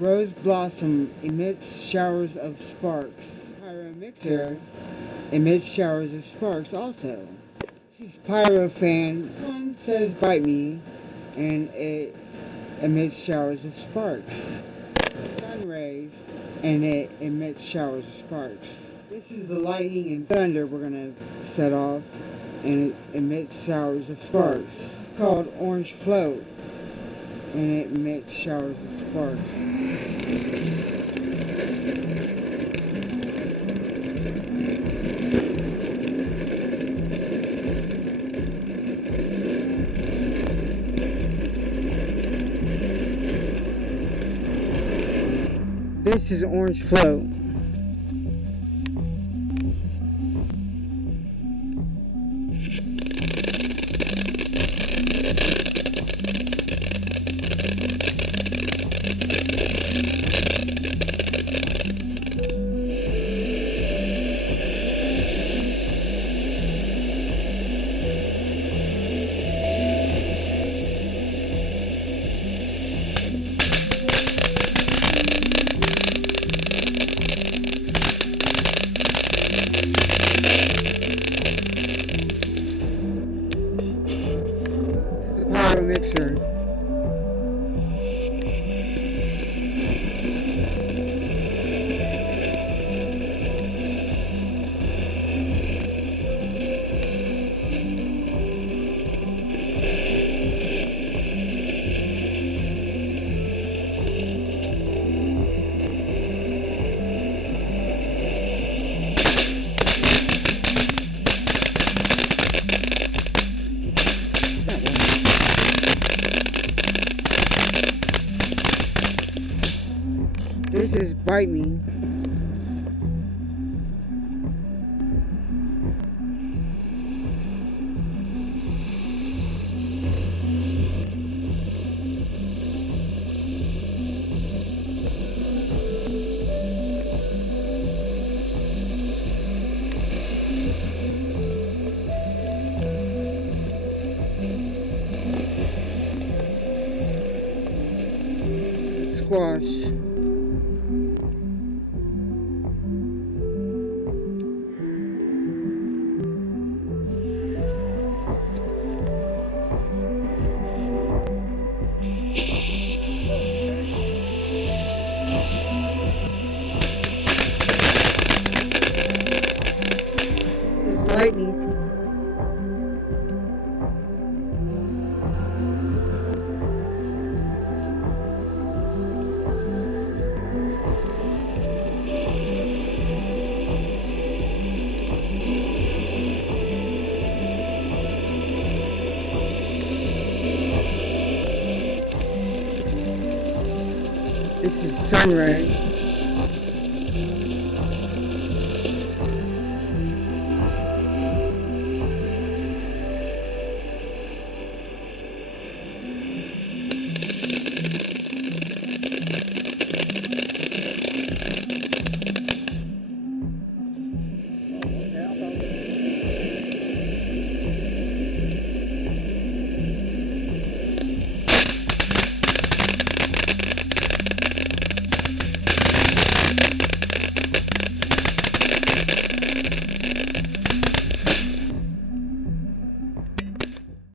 Rose blossom emits showers of sparks. Pyro mixer emits showers of sparks also. This is Pyro fan. One says bite me, and it emits showers of sparks. Sun rays, and it emits showers of sparks. This is the lightning and thunder we're going to set off, and it emits showers of sparks. It's called orange float, and it emits showers of sparks. This is orange float. Pyro mixer. This is bite me. Squash. Lightning. This is sun ray.